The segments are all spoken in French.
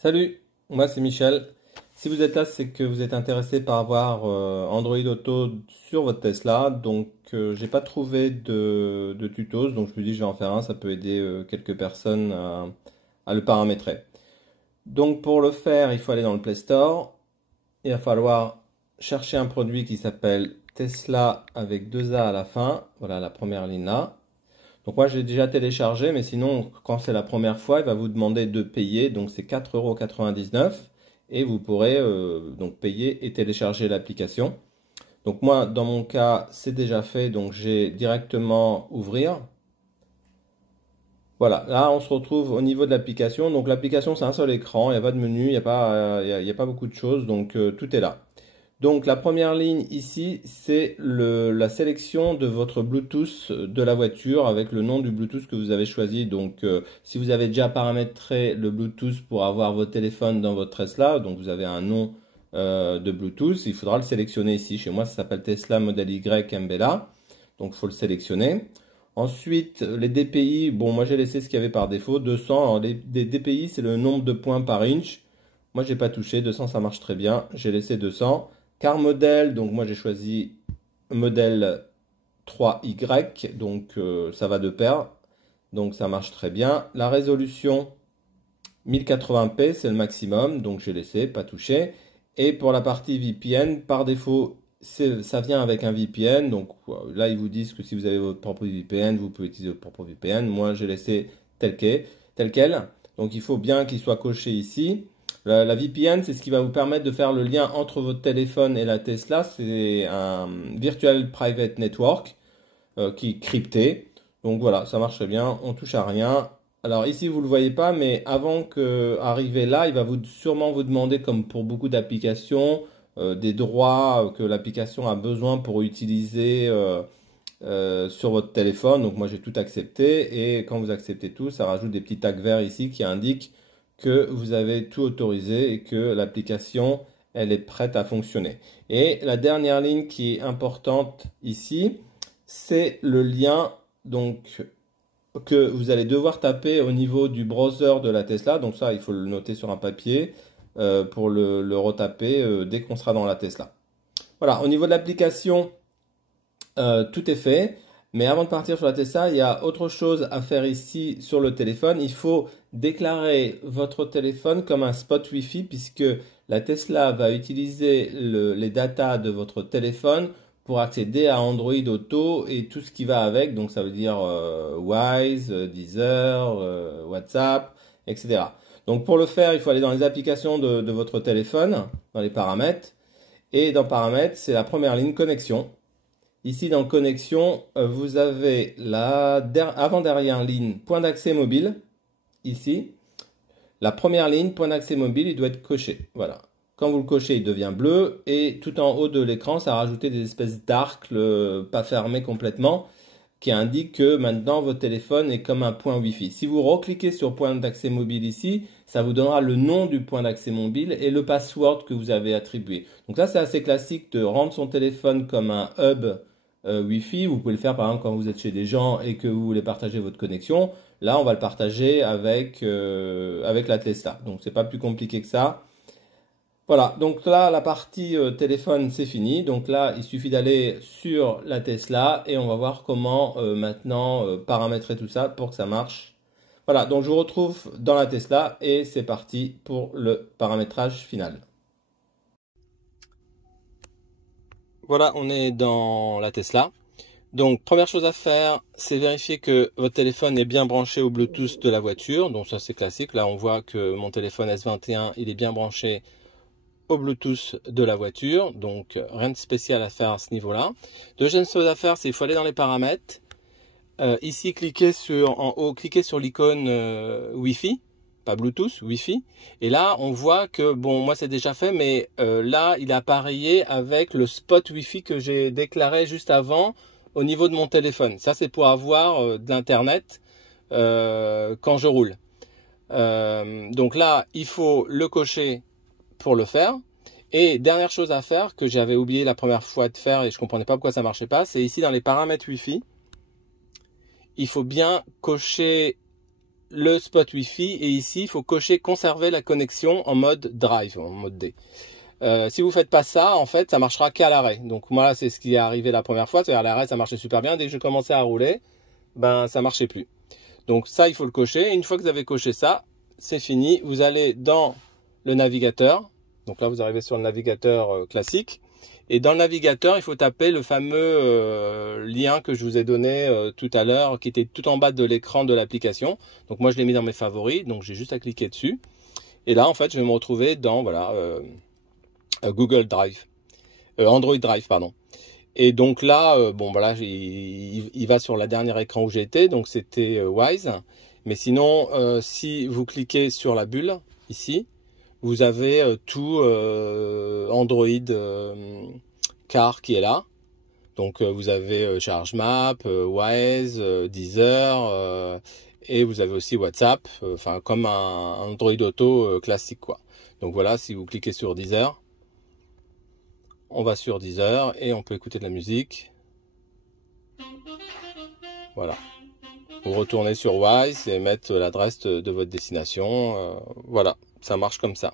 Salut, moi c'est Michel. Si vous êtes là, c'est que vous êtes intéressé par avoir Android Auto sur votre Tesla. Donc, j'ai pas trouvé de tutos, donc je me suis dit je vais en faire un, ça peut aider quelques personnes à le paramétrer. Donc, pour le faire, il faut aller dans le Play Store. Il va falloir chercher un produit qui s'appelle Tesla avec deux A à la fin. Voilà la première ligne là. Donc moi j'ai déjà téléchargé, mais sinon quand c'est la première fois, il va vous demander de payer, donc c'est 4,99 € et vous pourrez donc payer et télécharger l'application. Donc moi dans mon cas c'est déjà fait, donc j'ai directement ouvrir. Voilà, là on se retrouve au niveau de l'application. Donc l'application c'est un seul écran, il n'y a pas de menu, il n'y a pas, il y a pas beaucoup de choses, donc tout est là. Donc la première ligne ici, c'est la sélection de votre Bluetooth de la voiture avec le nom du Bluetooth que vous avez choisi. Donc si vous avez déjà paramétré le Bluetooth pour avoir votre téléphone dans votre Tesla, donc vous avez un nom de Bluetooth, il faudra le sélectionner ici. Chez moi, ça s'appelle Tesla Model Y Mbella. Donc il faut le sélectionner. Ensuite, les DPI, bon moi j'ai laissé ce qu'il y avait par défaut, 200. Alors les DPI, c'est le nombre de points par inch. Moi j'ai pas touché, 200 ça marche très bien, j'ai laissé 200. Car modèle, donc moi j'ai choisi modèle 3Y, donc ça va de pair, donc ça marche très bien. La résolution 1080p, c'est le maximum, donc j'ai laissé, pas touché. Et pour la partie VPN, par défaut, ça vient avec un VPN, donc là ils vous disent que si vous avez votre propre VPN, vous pouvez utiliser votre propre VPN. Moi j'ai laissé tel quel. Donc il faut bien qu'il soit coché ici. La VPN, c'est ce qui va vous permettre de faire le lien entre votre téléphone et la Tesla. C'est un Virtual Private Network qui est crypté. Donc voilà, ça marche bien, on touche à rien. Alors ici, vous ne le voyez pas, mais avant qu'arriver là, il va sûrement vous demander, comme pour beaucoup d'applications, des droits que l'application a besoin pour utiliser sur votre téléphone. Donc moi, j'ai tout accepté. Et quand vous acceptez tout, ça rajoute des petits tags verts ici qui indiquent que vous avez tout autorisé et que l'application, elle est prête à fonctionner. Et la dernière ligne qui est importante ici, c'est le lien donc que vous allez devoir taper au niveau du browser de la Tesla. Donc ça, il faut le noter sur un papier pour le retaper dès qu'on sera dans la Tesla. Voilà, au niveau de l'application, tout est fait. Mais avant de partir sur la Tesla, il y a autre chose à faire ici sur le téléphone. Il faut déclarer votre téléphone comme un spot Wi-Fi puisque la Tesla va utiliser les datas de votre téléphone pour accéder à Android Auto et tout ce qui va avec. Donc ça veut dire Wise, Deezer, WhatsApp, etc. Donc pour le faire, il faut aller dans les applications de votre téléphone, dans les paramètres. Et dans paramètres, c'est la première ligne connexion. Ici, dans connexion, vous avez la avant-dernière ligne point d'accès mobile. Ici, la première ligne point d'accès mobile, il doit être coché. Voilà. Quand vous le cochez, il devient bleu. Et tout en haut de l'écran, ça a rajouté des espèces d'arcs pas fermés complètement qui indiquent que maintenant votre téléphone est comme un point Wi-Fi. Si vous recliquez sur point d'accès mobile ici, ça vous donnera le nom du point d'accès mobile et le password que vous avez attribué. Donc ça, c'est assez classique de rendre son téléphone comme un hub Wi-Fi. Vous pouvez le faire par exemple quand vous êtes chez des gens et que vous voulez partager votre connexion. Là, on va le partager avec la Tesla. Donc c'est pas plus compliqué que ça. Voilà, donc là, la partie téléphone, c'est fini. Donc là, il suffit d'aller sur la Tesla et on va voir comment maintenant paramétrer tout ça pour que ça marche. Voilà, donc je vous retrouve dans la Tesla et c'est parti pour le paramétrage final. Voilà, on est dans la Tesla. Donc, première chose à faire, c'est vérifier que votre téléphone est bien branché au Bluetooth de la voiture. Donc ça, c'est classique. Là, on voit que mon téléphone S21, il est bien branché au Bluetooth de la voiture, donc rien de spécial à faire à ce niveau-là. Deuxième chose à faire, c'est qu'il faut aller dans les paramètres. Ici, en haut, cliquez sur l'icône Wi-Fi, pas Bluetooth, Wi-Fi. Et là, on voit que, bon, moi c'est déjà fait, mais là, il est appareillé avec le spot Wi-Fi que j'ai déclaré juste avant au niveau de mon téléphone. Ça, c'est pour avoir de l'internet quand je roule. Donc là, il faut le cocher pour le faire. Et dernière chose à faire que j'avais oublié la première fois de faire et je comprenais pas pourquoi ça marchait pas, c'est ici dans les paramètres Wi-Fi. Il faut bien cocher le spot Wi-Fi et ici il faut cocher conserver la connexion en mode drive, en mode D. Si vous faites pas ça, en fait, ça marchera qu'à l'arrêt. Donc moi, c'est ce qui est arrivé la première fois. C'est-à-dire à l'arrêt, ça marchait super bien. Dès que je commençais à rouler, ben ça marchait plus. Donc ça, il faut le cocher. Et une fois que vous avez coché ça, c'est fini. Vous allez dans le navigateur. Donc là, vous arrivez sur le navigateur classique. Et dans le navigateur, il faut taper le fameux lien que je vous ai donné tout à l'heure, qui était tout en bas de l'écran de l'application. Donc moi, je l'ai mis dans mes favoris. Donc j'ai juste à cliquer dessus. Et là, en fait, je vais me retrouver dans voilà. Google Drive, Android Drive, pardon. Et donc là, bon voilà, il va sur la dernière écran où j'étais, donc c'était Wise. Mais sinon, si vous cliquez sur la bulle ici, vous avez tout Android Car qui est là. Donc vous avez ChargeMap, Wise, Deezer, et vous avez aussi WhatsApp, enfin comme un Android Auto classique quoi. Donc voilà, si vous cliquez sur Deezer, on va sur Deezer et on peut écouter de la musique. Voilà. Vous retournez sur Wise et mettre l'adresse de votre destination. Voilà, ça marche comme ça.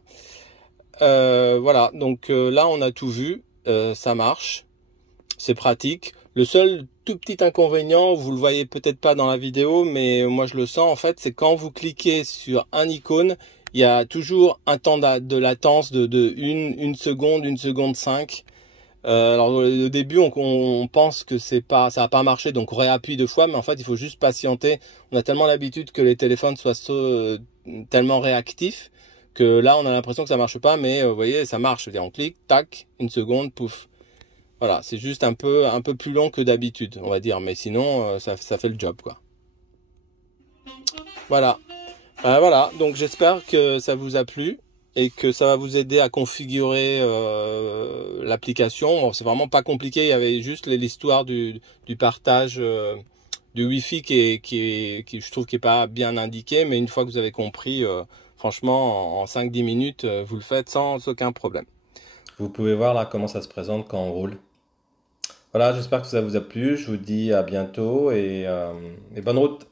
Voilà, donc là on a tout vu. Ça marche. C'est pratique. Le seul tout petit inconvénient, vous le voyez peut-être pas dans la vidéo, mais moi je le sens en fait, c'est quand vous cliquez sur un icône, il y a toujours un temps de latence de une seconde, 1,5 seconde. Alors au début on pense que ça va pas marché, donc on réappuie 2 fois, mais en fait il faut juste patienter. On a tellement l'habitude que les téléphones soient tellement réactifs que là on a l'impression que ça marche pas, mais vous voyez ça marche. Je veux dire, on clique, tac, 1 seconde, pouf. Voilà, c'est juste un peu plus long que d'habitude, on va dire, mais sinon ça fait le job quoi. Voilà. Voilà, donc j'espère que ça vous a plu et que ça va vous aider à configurer l'application. Bon, c'est vraiment pas compliqué, il y avait juste l'histoire du partage du Wi-Fi qui je trouve qui est pas bien indiqué, mais une fois que vous avez compris, franchement, en 5-10 minutes, vous le faites sans aucun problème. Vous pouvez voir là comment ça se présente quand on roule. Voilà, j'espère que ça vous a plu, je vous dis à bientôt et bonne route.